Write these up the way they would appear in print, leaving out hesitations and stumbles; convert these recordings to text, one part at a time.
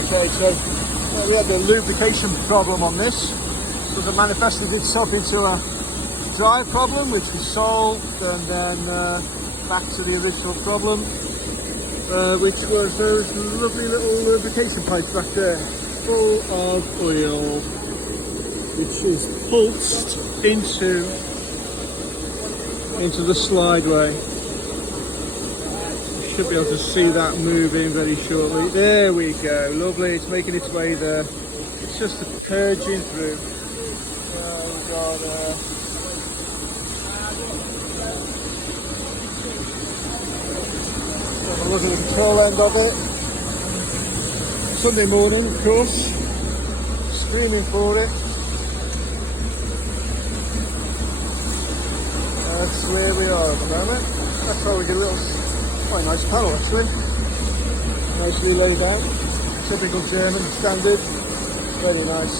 Okay, so we had the lubrication problem on this. So the manifested itself into a drive problem, which we solved, and then back to the original problem, which was those lovely little lubrication pipes back there, full of oil, which is pulsed into the slideway. You should be able to see that moving very shortly. There we go, lovely, it's making its way there. It's just purging through. We've got have a look at the control end of it. Sunday morning, of course, screaming for it. That's where we are at the moment. That's how we get a little, quite nice panel actually. Nicely laid out. Typical German standard. Very nice.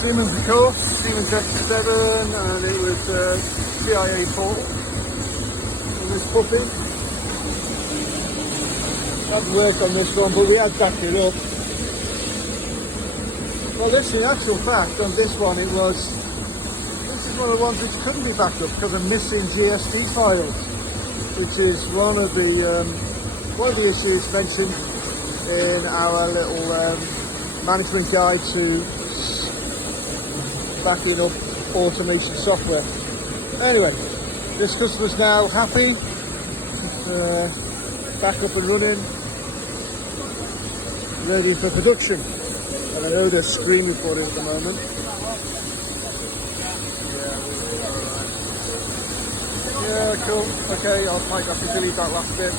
Siemens, of course, Siemens S7, and it was CIA4 in this puppy. Hadn't worked on this one, but we had backed it up. Well, this, in actual fact, on this one, this is one of the ones which couldn't be backed up because of missing GSD files, which is one of the issues mentioned in our little management guide to backing up automation software. Anyway, this customer's now happy. It's back up and running, ready for production. And I know they're screaming for it at the moment. Yeah, cool. Okay, I'll delete that last bit.